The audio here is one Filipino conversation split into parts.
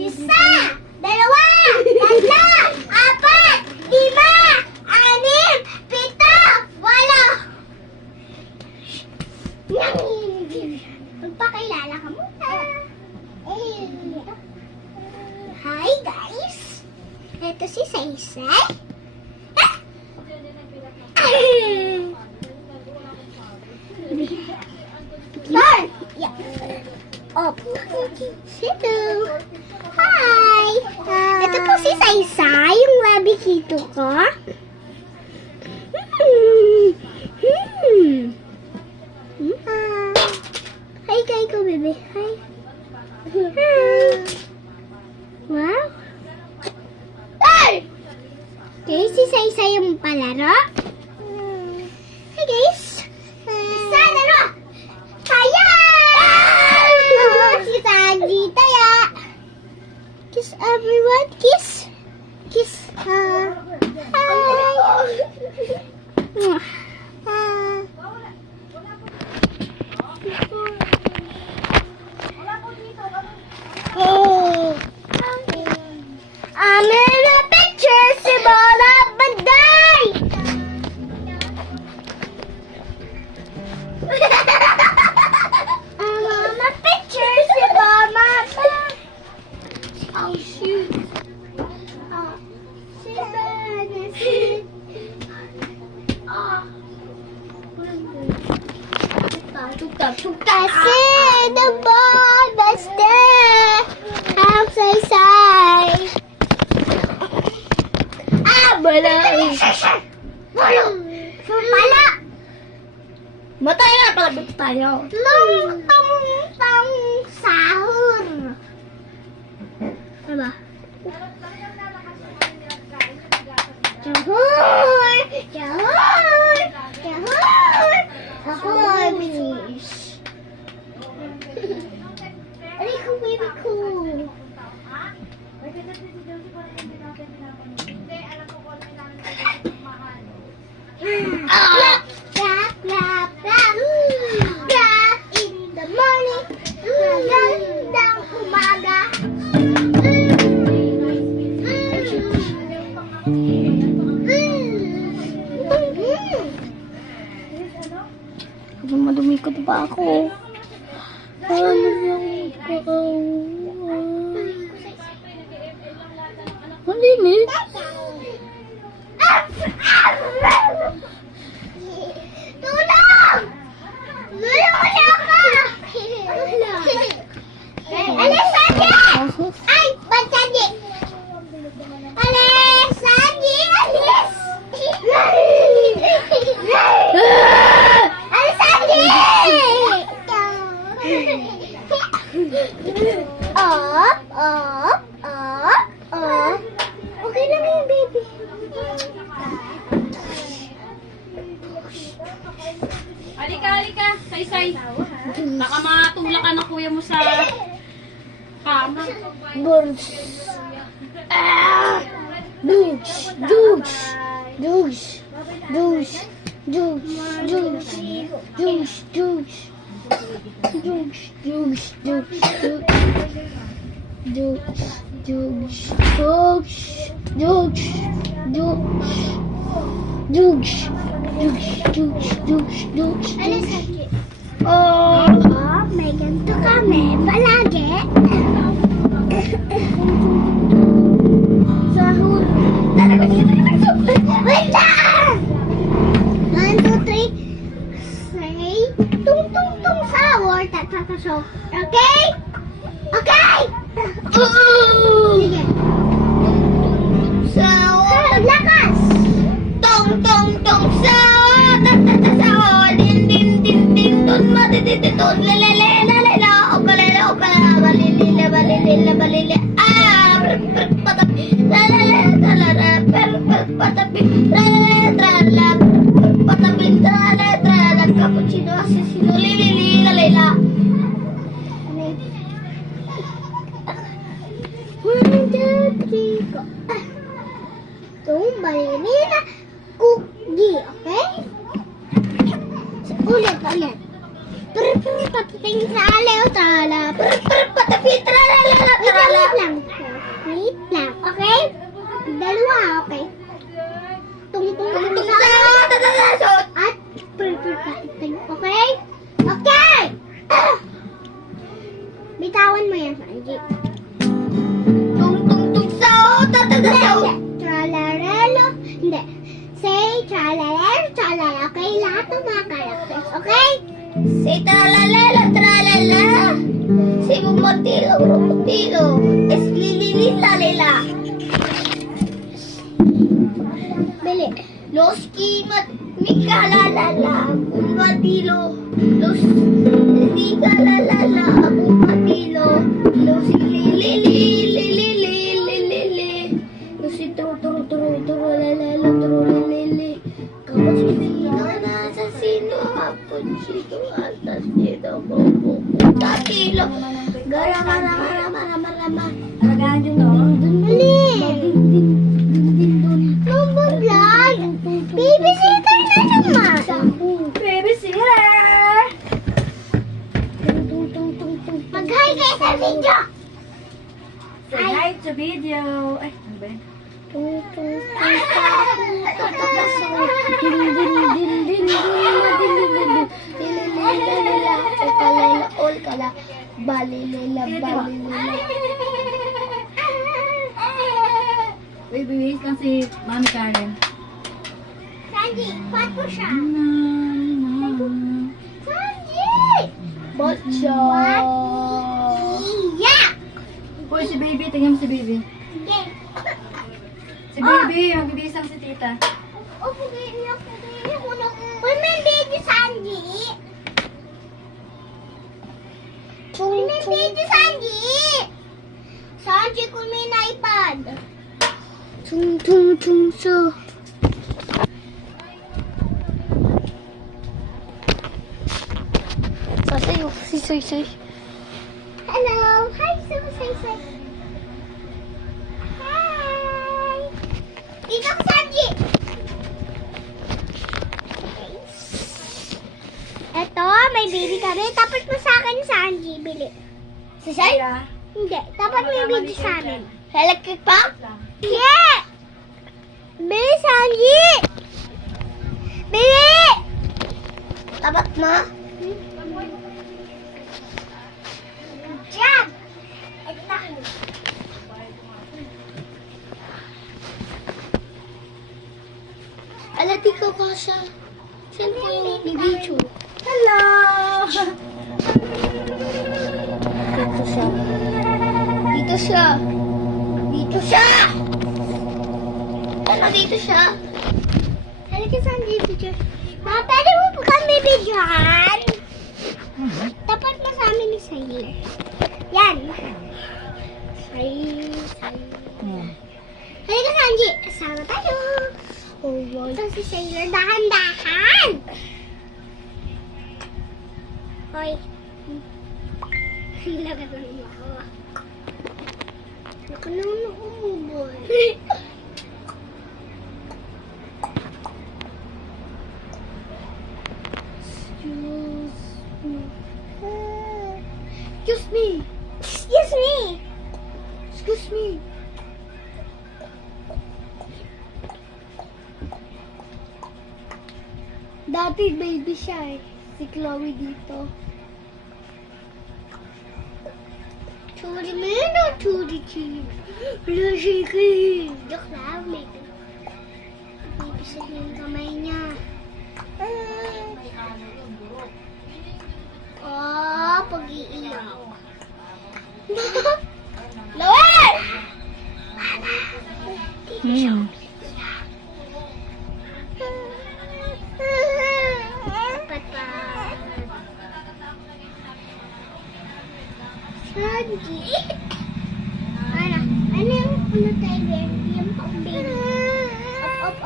Isa, dalawa, tatlo, apat, lima, anim, pito, walo. Magpakilala ka muna. Hi guys. Ito si Saysay. Start! Yeah. Oh. Hello. Hi. Ito po si Saysay, yung labikito ko. Hi, kay ko, bebe. Hi. Wow. Okay, si Saysay yung palaro. Hi, guys. Isa, laro. Kaya! Si Sandy, taya. Kiss everyone. Kiss. Kiss. Hi. I'm in a picture, si Bola Banday! I'm on a picture, si Bola Banday! Oh, shoot. Oh, si Bola, si... Oh. Kasi the ball was there. I'm Saysay. Bala! Bala! Pala! Matay na pala tayo. Tong sahur. Diba? Jahur! Jahur! Jahur! Ahoy, bilis. Aray ko, baby ko. Clap, clap, clap, clap. Clap in the morning. Magandang umaga. Madumikot pa ako. Ano yung ang limit? Tulong! Tulong ako! Alis, Sandy! Ay, ba't Sandy? Alis, Sandy! Alis! Alis, Sandy! Up, up, up, up. Okay lang yung baby. Halika, halika, Saysay. Baka matulak ka na kuya mo sa kama. Burns. Douche, douche, douche, douche, douche, douche, douche, douche, douche, douche, douche, douche, douche, douche, douche. Oh, may ganito kami palagi. Sahur. Wait lang! 1, 2, 3. Say, tung tung tung sahur. Tatasok. Okay? Okay! Sige. Sahur. Lakas! Tong tong tong sahur. Tatasahur. Din din din din. Tun matititun. Lelele lalala. Okalala okalala. Balilila balilila balilila. Patapi. Lalala lalala. Patapi. Lalala lalala. Patapi. Lalala lalala. Cappuccino asesino. Lilili lalala. 1, 2, 3, go. Itong balilila cookie, okay? Ulit. Patating trala o trala. Patapi trala. Wait lang. Okay? Dalawa, okay? Tung sa at purple pakitin. Okay? Okay! Bitawan mo yan, Sanji. Tung sa tralarelo. Hindi. Say tralalero, tralala. Okay? Lahat ng mga characters. Okay? Say tralalelo, tralala. Say bumutilo, bumutilo. Es lililalila. Bili. Los kimat mikalalala. Bumatilo. Los mikalalala. Bumatilo. Los lililililililili. Los tru-tru-tru-tru-lalala-tru-lilili. Kapasino na sa sino. Kapunsino at sa sino. Bumatilo. Gara-gara-gara-gara-gara. Alagaan yun, no? Dali. Number vlog. Babysitter na naman. Babysitter! Mag-hi kayo sa video. Say hi to video. Ay, ano ba yun? Wait, wait lang si Mami Karen. Sanji, pat mo siya. Sanji! Botcha! Yeah! Uy, si baby. Tingnan mo si baby. Sige. Si baby, magbibisang si tita. Oh, pagay ko na. Uy, may baby Sanji. Uy, may baby Sanji. Sanji, kung may na-ipad. Tung so. Say. Hello. Hi, say. Hi. Dito ka, Sanji. Eto, may baby ka rin. Tapat mo sa akin, Sanji. Bili. Si Sai? Hindi. Tapat mo yung baby sa amin. Electric pa? Yeah! Bili, Sanji! Bili! Tapat mo? Jam! Ito. Ala, di ka kasha. Siyempre yung video. Hello! Dito siya. Ano, dito siya? Halika, Sanji, video. Ma, pwede mo po kami videohan? Tapat mo sa amin ni Sayer. Yan. Sayer. Halika, Sanji. Sama tayo. Oh, wow. Ito si Sayer. Dahan-dahan. Hoy. Hilaga na naman ako. Nakanunok mo, boy. Excuse me. Dati baby siya eh. Si Chloe dito. Churi mino, churi chi. Wala siya kayo. Joke lang, baby. Baby siya yung kamay niya. Oh, pag-iiyak. Lower! Sanji. Ano yung tayo? Yung pang-baby. Up.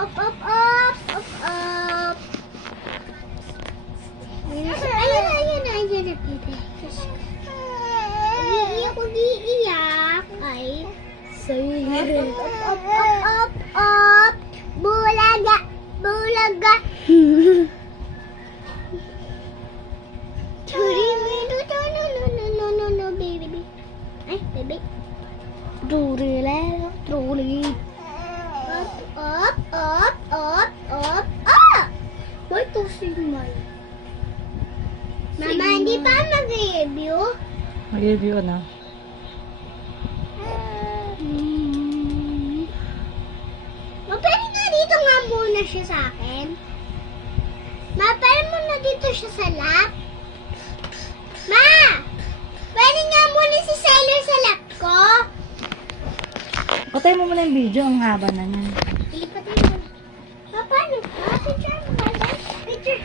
Ayun na, baby. Iiyak ay Sayer. Up. Bulaga. Churi mino, no, baby. Ay, baby. Trulilero. Mama, hindi pa mag-review? Mag-review na. Ma, pwede nga dito nga muna siya sa akin. Ma, pwede muna dito siya sa lap. Ma! Pwede nga muna si Sailor sa lap ko. Patay mo muna yung video. Ang haba na niyan. Ilipatin mo. Ma, paano? Ma, picture mo ba? Picture.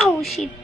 Ow, shit.